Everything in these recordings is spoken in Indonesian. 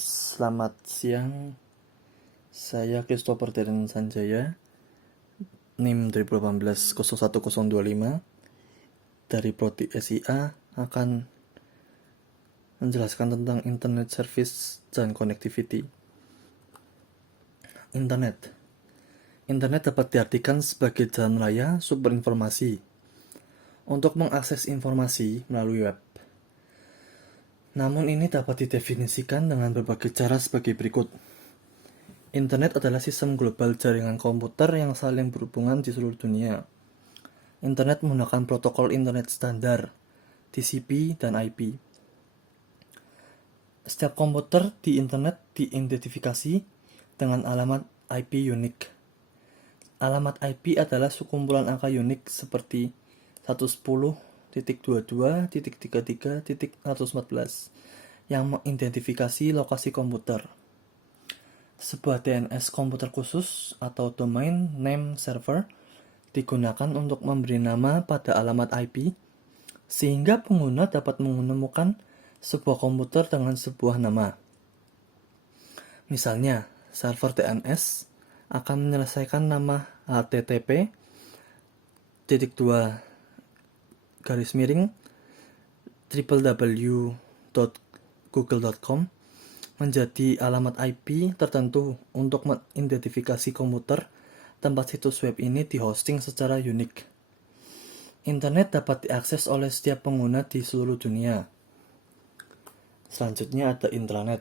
Selamat siang, saya Christopher Deren Sanjaya, NIM 2018-01025 dari Prodi SIA akan menjelaskan tentang Internet Service dan Connectivity. Internet dapat diartikan sebagai jalan raya sumber informasi untuk mengakses informasi melalui web. Namun ini dapat didefinisikan dengan berbagai cara sebagai berikut. Internet adalah sistem global jaringan komputer yang saling berhubungan di seluruh dunia. Internet menggunakan protokol internet standar, TCP dan IP. Setiap komputer di internet diidentifikasi dengan alamat IP unik. Alamat IP adalah sekumpulan angka unik seperti 110.22.33.114 yang mengidentifikasi lokasi komputer. Sebuah DNS komputer khusus atau Domain Name Server digunakan untuk memberi nama pada alamat IP, sehingga pengguna dapat menemukan sebuah komputer dengan sebuah nama. Misalnya, server DNS akan menyelesaikan nama http://www.google.com menjadi alamat IP tertentu untuk mengidentifikasi komputer tempat situs web ini dihosting secara unik. Internet dapat diakses oleh setiap pengguna di seluruh dunia. Selanjutnya ada intranet.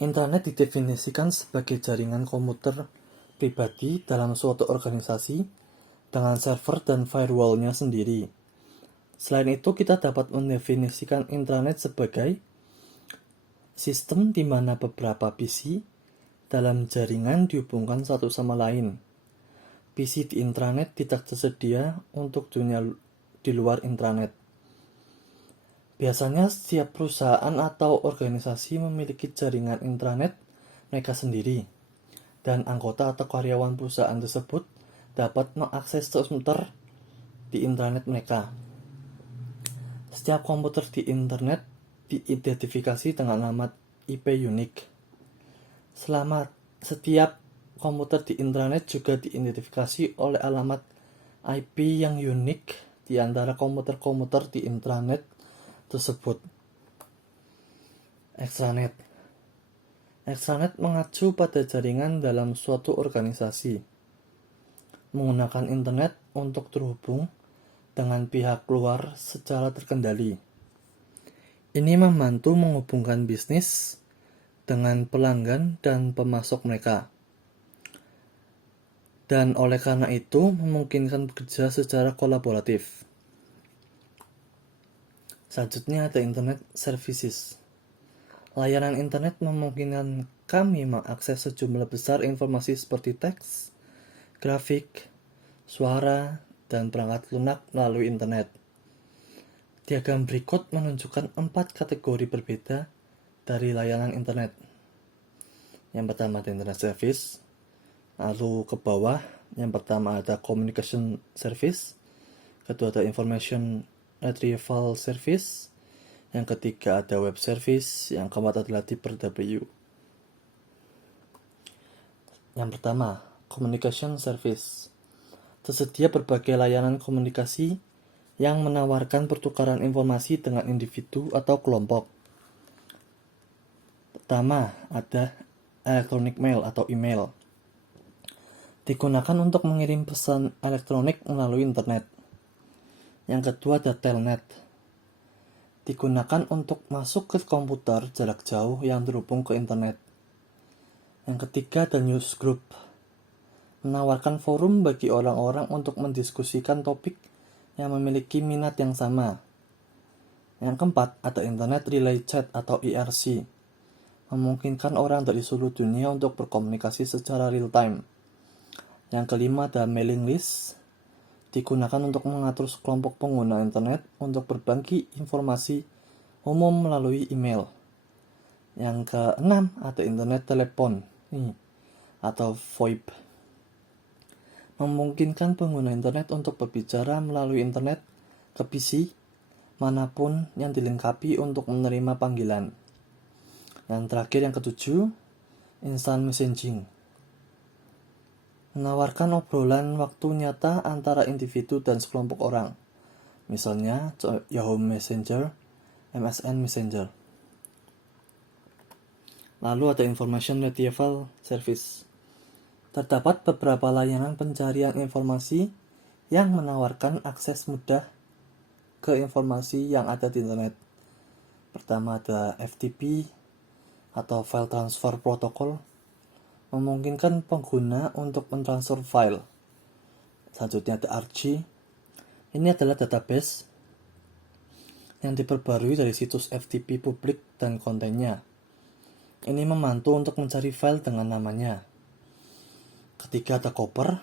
Internet didefinisikan sebagai jaringan komputer pribadi dalam suatu organisasi dengan server dan firewall-nya sendiri. Selain itu, kita dapat mendefinisikan intranet sebagai sistem di mana beberapa PC dalam jaringan dihubungkan satu sama lain. PC di intranet tidak tersedia untuk dunia di luar intranet. Biasanya setiap perusahaan atau organisasi memiliki jaringan intranet mereka sendiri, dan anggota atau karyawan perusahaan tersebut dapat mengakses komputer di intranet mereka. Setiap komputer di internet diidentifikasi dengan alamat IP unik. Setiap komputer di intranet juga diidentifikasi oleh alamat IP yang unik di antara komputer-komputer di intranet tersebut. Extranet mengacu pada jaringan dalam suatu organisasi, menggunakan internet untuk terhubung dengan pihak luar secara terkendali. Ini membantu menghubungkan bisnis dengan pelanggan dan pemasok mereka, dan oleh karena itu memungkinkan bekerja secara kolaboratif. Selanjutnya ada Internet Services. Layanan internet memungkinkan kami mengakses sejumlah besar informasi seperti teks, grafik, suara, dan perangkat lunak melalui internet. Diagram berikut menunjukkan 4 kategori berbeda dari layanan internet. Yang pertama ada Internet Service, lalu ke bawah yang pertama ada Communication Service, kedua ada Information Retrieval Service, yang ketiga ada Web Service, yang keempat adalah Type W. Yang pertama, Communication Service. Tersedia berbagai layanan komunikasi yang menawarkan pertukaran informasi dengan individu atau kelompok. Pertama, ada Electronic Mail atau email. Digunakan untuk mengirim pesan elektronik melalui internet. Yang kedua ada Telnet. Digunakan untuk masuk ke komputer jarak jauh yang terhubung ke internet. Yang ketiga ada Newsgroup. Menawarkan forum bagi orang-orang untuk mendiskusikan topik yang memiliki minat yang sama. Yang keempat ada Internet Relay Chat atau IRC. Memungkinkan orang dari seluruh dunia untuk berkomunikasi secara real time. Yang kelima ada Mailing List. Digunakan untuk mengatur sekelompok pengguna internet untuk berbagi informasi umum melalui email. Yang keenam ada Internet Telepon atau VoIP. Memungkinkan pengguna internet untuk berbicara melalui internet ke PC manapun yang dilengkapi untuk menerima panggilan. Yang terakhir, yang ketujuh, instant messaging. Menawarkan obrolan waktu nyata antara individu dan sekelompok orang. Misalnya Yahoo Messenger, MSN Messenger. Lalu ada Information Retrieval Service. Terdapat beberapa layanan pencarian informasi yang menawarkan akses mudah ke informasi yang ada di internet. Pertama ada FTP atau File Transfer Protocol, memungkinkan pengguna untuk mentransfer file. Selanjutnya ada Archie. Ini adalah database yang diperbarui dari situs FTP publik dan kontennya. Ini membantu untuk mencari file dengan namanya. Ketiga ada Copper,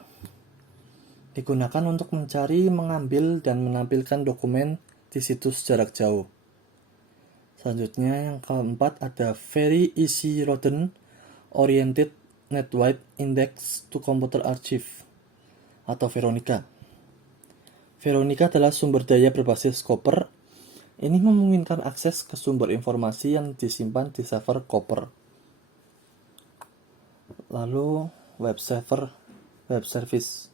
digunakan untuk mencari, mengambil, dan menampilkan dokumen di situs jarak jauh. Selanjutnya yang keempat ada Very Easy Rodent Oriented Network Index to Computer Archive atau Veronica. Veronica adalah sumber daya berbasis Copper. Ini memungkinkan akses ke sumber informasi yang disimpan di server Copper. Lalu web service.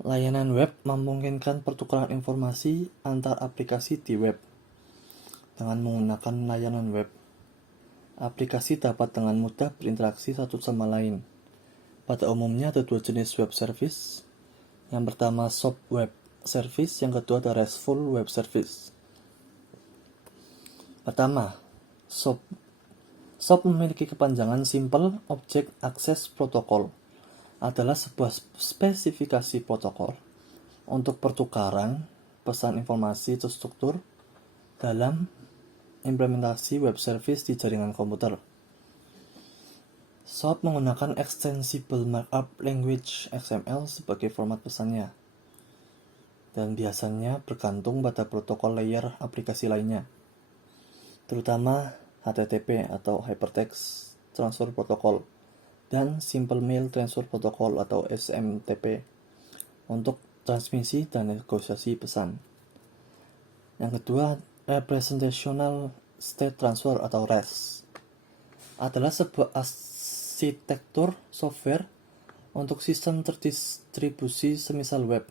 Layanan web memungkinkan pertukaran informasi antar aplikasi di web. Dengan menggunakan layanan web, aplikasi dapat dengan mudah berinteraksi satu sama lain. Pada umumnya ada dua jenis web service. Yang pertama SOAP web service, yang kedua ada RESTful web service. Pertama, SOAP. SOAP memiliki kepanjangan Simple Object Access Protocol. Adalah sebuah spesifikasi protokol untuk pertukaran pesan informasi terstruktur dalam implementasi web service di jaringan komputer. SOAP menggunakan Extensible Markup Language XML sebagai format pesannya, dan biasanya bergantung pada protokol layer aplikasi lainnya, terutama HTTP atau Hypertext Transfer Protocol dan Simple Mail Transfer Protocol atau SMTP untuk transmisi dan negosiasi pesan. Yang kedua, Representational State Transfer atau REST adalah sebuah arsitektur software untuk sistem terdistribusi semisal web.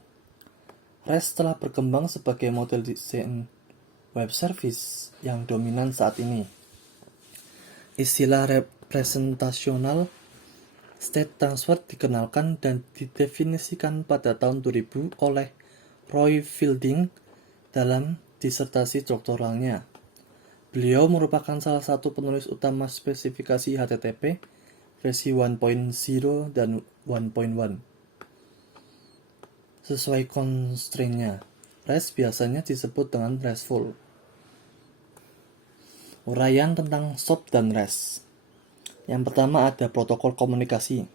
REST telah berkembang sebagai model desain web service yang dominan saat ini. Istilah representational state transfer dikenalkan dan didefinisikan pada tahun 2000 oleh Roy Fielding dalam disertasi doktoralnya. Beliau merupakan salah satu penulis utama spesifikasi HTTP versi 1.0 dan 1.1. Sesuai constraint-nya, REST biasanya disebut dengan RESTful. Uraian tentang SOAP dan REST. Yang pertama ada protokol komunikasi.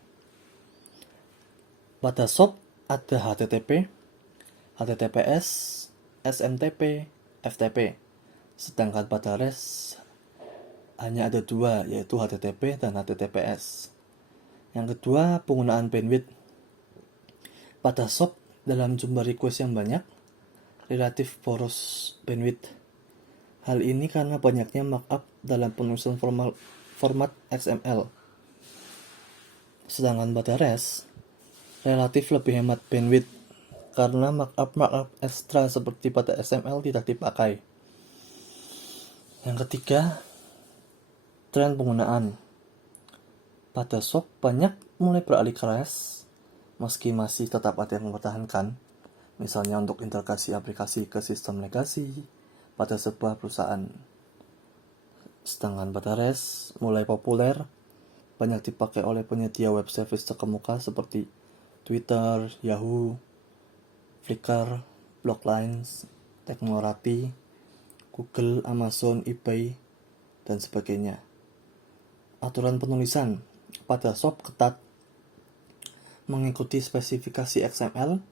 Pada SOAP ada HTTP, HTTPS, SMTP, FTP. Sedangkan pada REST hanya ada dua, yaitu HTTP dan HTTPS. Yang kedua, penggunaan bandwidth. Pada SOAP, dalam jumlah request yang banyak, relatif boros bandwidth. Hal ini karena banyaknya markup dalam penulisan format XML. Sedangkan pada REST, relatif lebih hemat bandwidth karena markup ekstra seperti pada XML tidak dipakai. Yang ketiga, tren penggunaan. Pada SOAP banyak mulai beralih ke REST, meski masih tetap ada yang mempertahankan, misalnya untuk integrasi aplikasi ke sistem legasi pada sebuah perusahaan. Sedangkan pada REST mulai populer, banyak dipakai oleh penyedia web service terkemuka seperti Twitter, Yahoo, Flickr, Blocklines, Technorati, Google, Amazon, eBay, dan sebagainya. Aturan penulisan pada SOAP ketat, mengikuti spesifikasi XML,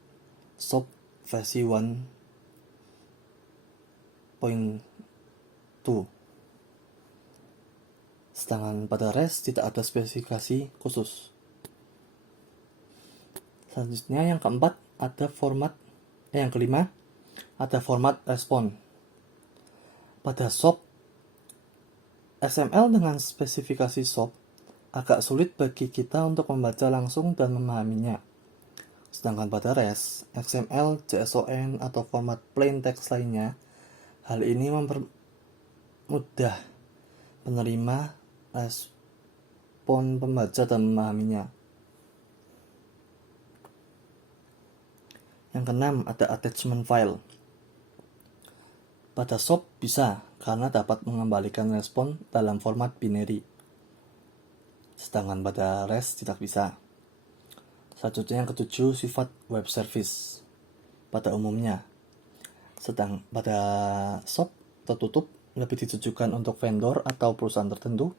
SOAP versi 1.2. Sedangkan pada REST tidak ada spesifikasi khusus. Selanjutnya yang keempat ada yang kelima ada format respon. Pada SOAP XML dengan spesifikasi SOP agak sulit bagi kita untuk membaca langsung dan memahaminya. Sedangkan pada REST, XML, JSON, atau format plain text lainnya, hal ini mempermudah penerima respon pembaca dan memahaminya. Yang keenam, ada attachment file. Pada SOP bisa, karena dapat mengembalikan respon dalam format binary. Sedangkan pada REST tidak bisa. Selanjutnya yang ketujuh, sifat web service pada umumnya. Sedang pada SOP tertutup lebih ditujukan untuk vendor atau perusahaan tertentu.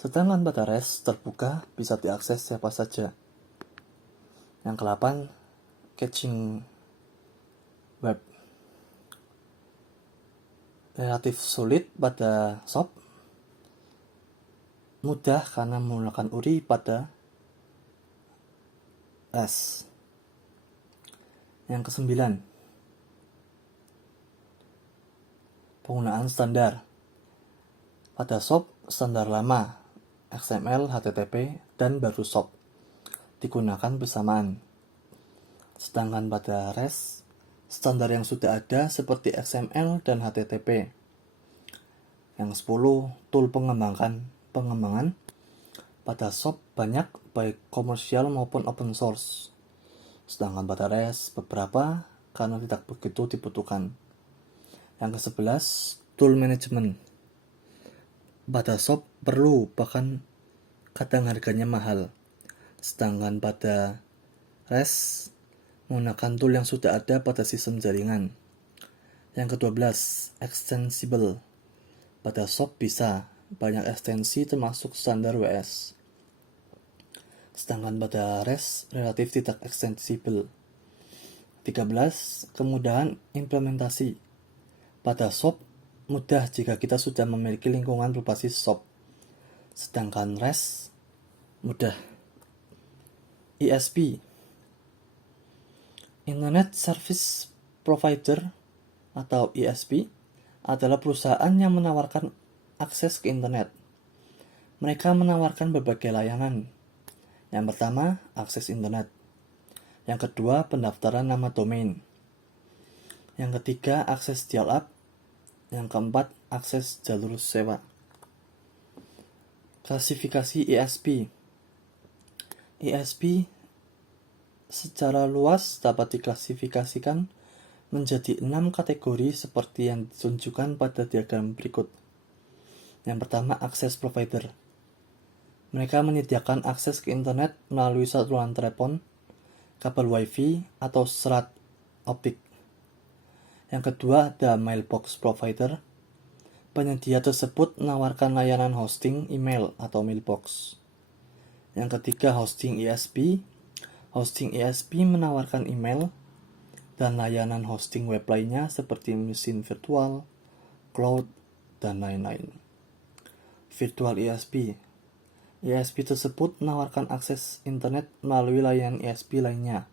Sedangkan pada REST terbuka bisa diakses siapa saja. Yang ke-8, caching web. Relatif sulit pada SOP, mudah karena menggunakan URI pada REST. Yang ke-9, penggunaan standar. Pada SOP, standar lama, XML, HTTP, dan baru SOP digunakan bersamaan. Sedangkan pada REST, standar yang sudah ada seperti XML dan HTTP. Yang 10, tool pengembangan. Pada SOP banyak, baik komersial maupun open source. Sedangkan pada REST beberapa karena tidak begitu dibutuhkan. Yang ke-11, tool management. Pada SOP perlu, bahkan kadang harganya mahal. Sedangkan pada REST menggunakan tool yang sudah ada pada sistem jaringan. Yang ke-12, extensible. Pada SOP bisa, banyak ekstensi termasuk standar WS. Sedangkan pada REST relatif tidak extensible. 13, kemudahan implementasi. Pada SOP mudah jika kita sudah memiliki lingkungan berbasis SOP. Sedangkan REST mudah. ISP, Internet Service Provider atau ISP, adalah perusahaan yang menawarkan akses ke internet. Mereka menawarkan berbagai layanan. Yang pertama, akses internet. Yang kedua, pendaftaran nama domain. Yang ketiga, akses dial-up. Yang keempat, akses jalur sewa. Klasifikasi ISP. ISP secara luas dapat diklasifikasikan menjadi 6 kategori seperti yang ditunjukkan pada diagram berikut. Yang pertama, akses provider. Mereka menyediakan akses ke internet melalui saluran telepon, kabel wifi, atau serat optik. Yang kedua, ada mailbox provider. Penyedia tersebut menawarkan layanan hosting email atau mailbox. Yang ketiga, hosting ISP. Hosting ISP menawarkan email dan layanan hosting web lainnya seperti mesin virtual, cloud, dan lain-lain. Virtual ISP. ISP tersebut menawarkan akses internet melalui layanan ISP lainnya.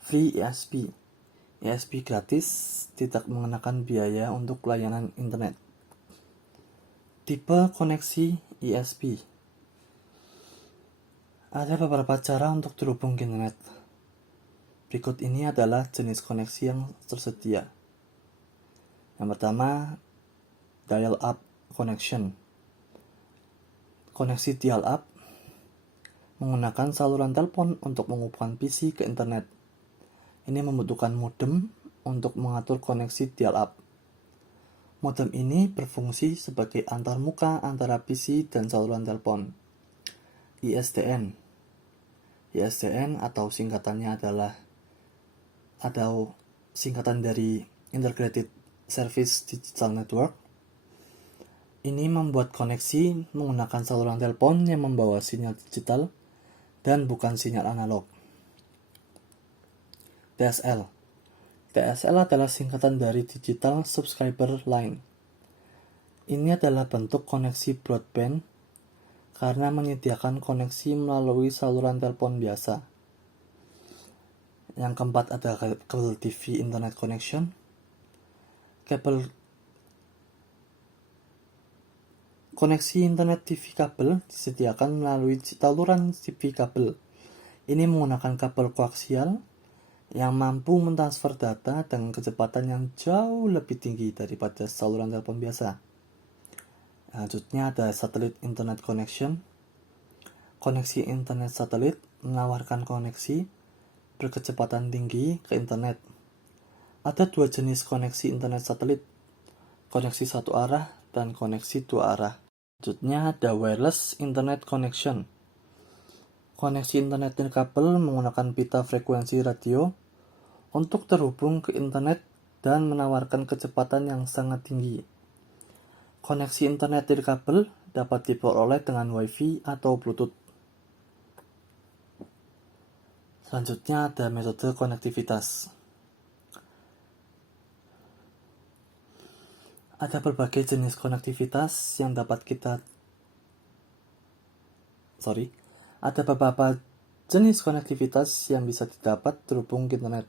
Free ISP. ISP gratis, tidak mengenakan biaya untuk layanan internet. Tipe koneksi ISP. Ada beberapa cara untuk terhubung ke internet. Berikut ini adalah jenis koneksi yang tersedia. Yang pertama, dial-up connection. Koneksi dial-up menggunakan saluran telepon untuk menghubungkan PC ke internet. Ini membutuhkan modem untuk mengatur koneksi dial-up. Modem ini berfungsi sebagai antarmuka antara PC dan saluran telepon. ISDN. ISDN atau singkatannya singkatan dari Integrated Service Digital Network. Ini membuat koneksi menggunakan saluran telepon yang membawa sinyal digital dan bukan sinyal analog. DSL. DSL adalah singkatan dari Digital Subscriber Line. Ini adalah bentuk koneksi broadband karena menyediakan koneksi melalui saluran telepon biasa. Yang keempat ada kabel TV Internet Connection. Kabel Koneksi internet TV kabel disediakan melalui saluran TV kabel. Ini menggunakan kabel koaksial yang mampu mentransfer data dengan kecepatan yang jauh lebih tinggi daripada saluran telepon biasa. Selanjutnya ada Satellite Internet Connection. Koneksi internet satelit menawarkan koneksi berkecepatan tinggi ke internet. Ada dua jenis koneksi internet satelit, koneksi satu arah dan koneksi dua arah. Selanjutnya ada Wireless Internet Connection. Koneksi internet nirkabel menggunakan pita frekuensi radio untuk terhubung ke internet dan menawarkan kecepatan yang sangat tinggi. Koneksi internet nirkabel dapat diperoleh dengan Wi-Fi atau Bluetooth. Selanjutnya ada metode konektivitas. Ada berbagai jenis konektivitas yang dapat Ada beberapa jenis konektivitas yang bisa didapat terhubung ke internet.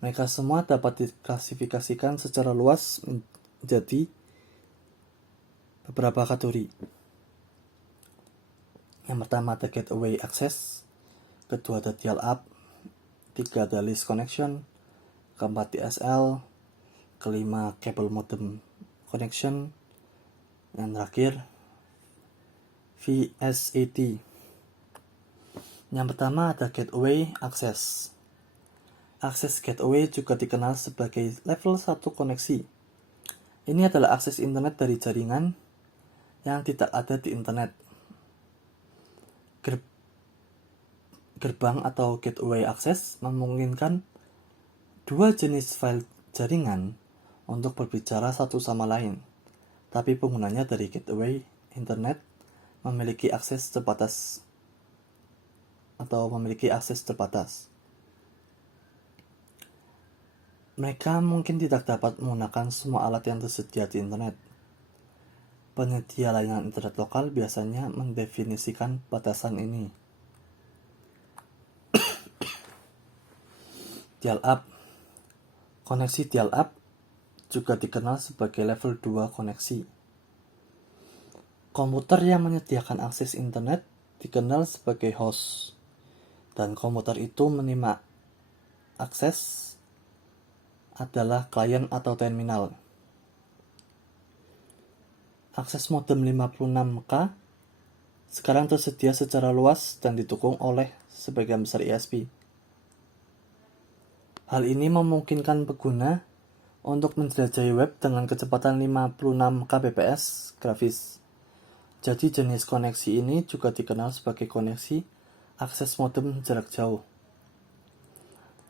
Mereka semua dapat diklasifikasikan secara luas menjadi beberapa kategori. Yang pertama ada gateway access, kedua ada dial-up, tiga ada least connection, keempat DSL, kelima cable modem connection, yang terakhir VSAT. Yang pertama ada gateway access. Akses gateway juga dikenal sebagai level 1 koneksi. Ini adalah akses internet dari jaringan yang tidak ada di internet. Gerbang atau gateway access memungkinkan dua jenis file jaringan untuk berbicara satu sama lain, tapi penggunanya dari gateway internet memiliki akses terbatas. Mereka mungkin tidak dapat menggunakan semua alat yang tersedia di internet. Penyedia layanan internet lokal biasanya mendefinisikan batasan ini. Dial-up. Koneksi dial-up juga dikenal sebagai level 2 koneksi. Komputer yang menyediakan akses internet dikenal sebagai host, dan komputer itu menerima akses adalah klien atau terminal. Akses modem 56K sekarang tersedia secara luas dan didukung oleh sebagian besar ISP. Hal ini memungkinkan pengguna untuk menjelajahi web dengan kecepatan 56 kbps grafis. Jadi jenis koneksi ini juga dikenal sebagai koneksi akses modem jarak jauh.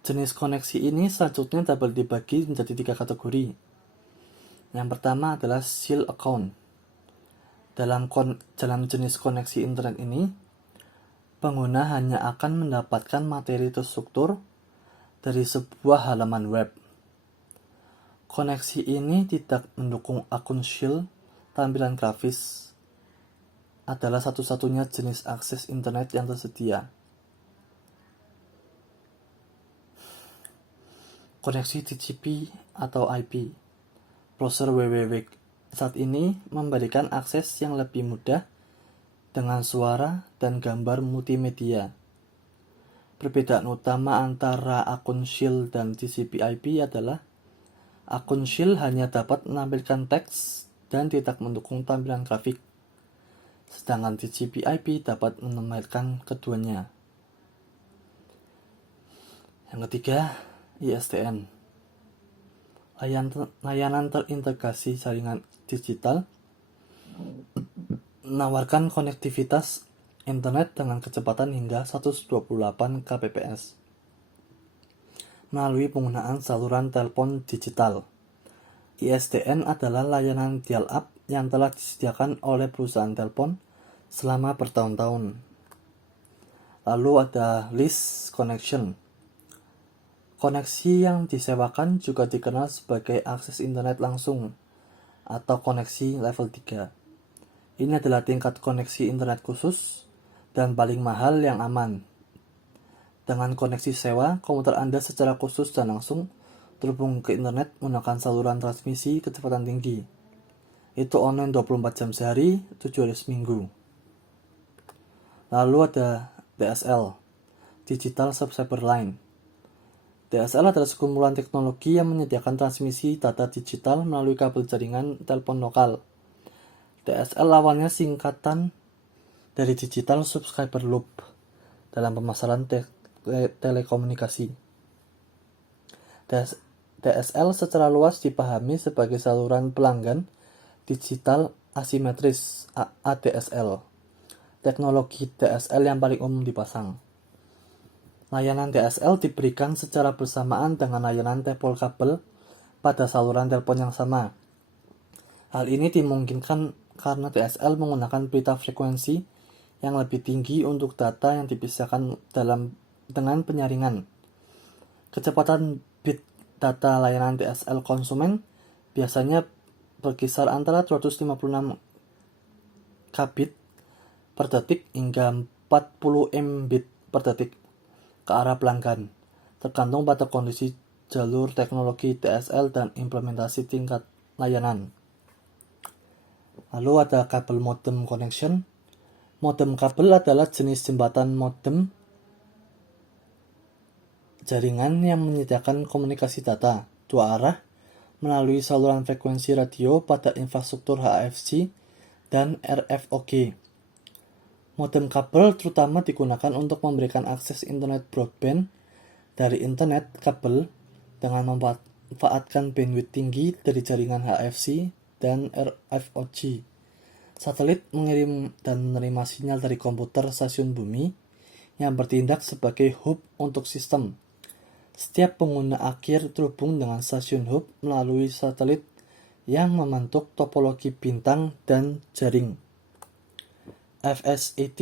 Jenis koneksi ini selanjutnya dapat dibagi menjadi 3 kategori. Yang pertama adalah shield account. Dalam jenis koneksi internet ini, pengguna hanya akan mendapatkan materi terstruktur dari sebuah halaman web. Koneksi ini tidak mendukung akun shield. Tampilan grafis adalah satu-satunya jenis akses internet yang tersedia. Koneksi TCP atau IP. Browser www saat ini memberikan akses yang lebih mudah dengan suara dan gambar multimedia. Perbedaan utama antara akun shield dan TCP IP adalah akun shield hanya dapat menampilkan teks dan tidak mendukung tampilan grafik, sedangkan TCP IP dapat menampilkan keduanya. Yang ketiga, ISDN. Layanan terintegrasi jaringan digital menawarkan konektivitas internet dengan kecepatan hingga 128 kbps melalui penggunaan saluran telepon digital. ISDN adalah layanan dial-up yang telah disediakan oleh perusahaan telepon selama bertahun-tahun. Lalu ada lease connection. Koneksi yang disewakan juga dikenal sebagai akses internet langsung atau koneksi level 3. Ini adalah tingkat koneksi internet khusus dan paling mahal yang aman. Dengan koneksi sewa, komputer Anda secara khusus dan langsung terhubung ke internet menggunakan saluran transmisi kecepatan tinggi. Itu online 24 jam sehari, 7 hari seminggu. Lalu ada DSL, Digital Subscriber Line. DSL adalah sekumpulan teknologi yang menyediakan transmisi data digital melalui kabel jaringan telepon lokal. DSL awalnya singkatan dari Digital Subscriber Loop dalam pemasaran telekomunikasi. DSL secara luas dipahami sebagai saluran pelanggan digital asimetris ADSL. Teknologi DSL yang paling umum dipasang. Layanan DSL diberikan secara bersamaan dengan layanan telepon kabel pada saluran telepon yang sama. Hal ini dimungkinkan karena DSL menggunakan pita frekuensi yang lebih tinggi untuk data yang dipisahkan dengan penyaringan. Kecepatan bit data layanan DSL konsumen biasanya berkisar antara 256 kbit per detik hingga 40 mbit per detik ke arah pelanggan, tergantung pada kondisi jalur teknologi DSL dan implementasi tingkat layanan. Lalu ada kabel modem connection. Modem kabel adalah jenis jembatan modem jaringan yang menyediakan komunikasi data dua arah melalui saluran frekuensi radio pada infrastruktur HFC dan RFOG. Modem kabel terutama digunakan untuk memberikan akses internet broadband dari internet kabel dengan memanfaatkan bandwidth tinggi dari jaringan HFC dan RFOG. Satelit mengirim dan menerima sinyal dari komputer stasiun bumi yang bertindak sebagai hub untuk sistem. Setiap pengguna akhir terhubung dengan stasiun hub melalui satelit yang membentuk topologi bintang dan jaring. FSAT.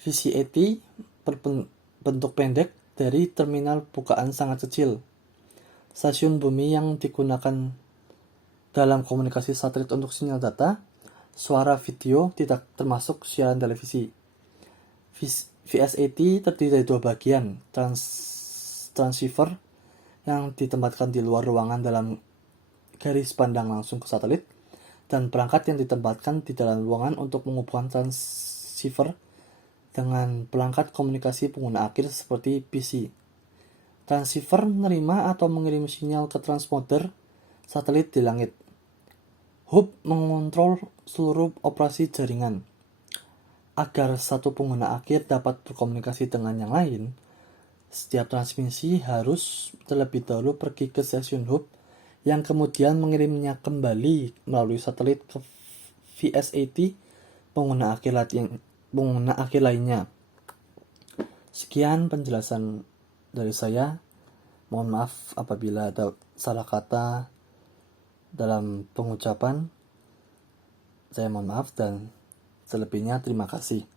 VCAT berbentuk pendek dari terminal bukaan sangat kecil. Stasiun bumi yang digunakan dalam komunikasi satelit untuk sinyal data, suara, video, tidak termasuk siaran televisi. VSAT terdiri dari dua bagian, transceiver yang ditempatkan di luar ruangan dalam garis pandang langsung ke satelit, dan perangkat yang ditempatkan di dalam ruangan untuk menghubungkan transceiver dengan perangkat komunikasi pengguna akhir seperti PC. Transceiver menerima atau mengirim sinyal ke transponder satelit di langit. Hub mengontrol seluruh operasi jaringan. Agar satu pengguna akhir dapat berkomunikasi dengan yang lain, setiap transmisi harus terlebih dahulu pergi ke stasiun hub yang kemudian mengirimnya kembali melalui satelit ke VSAT pengguna akhir lainnya. Sekian penjelasan dari saya. Mohon maaf apabila ada salah kata dalam pengucapan. Saya mohon maaf dan selebihnya terima kasih.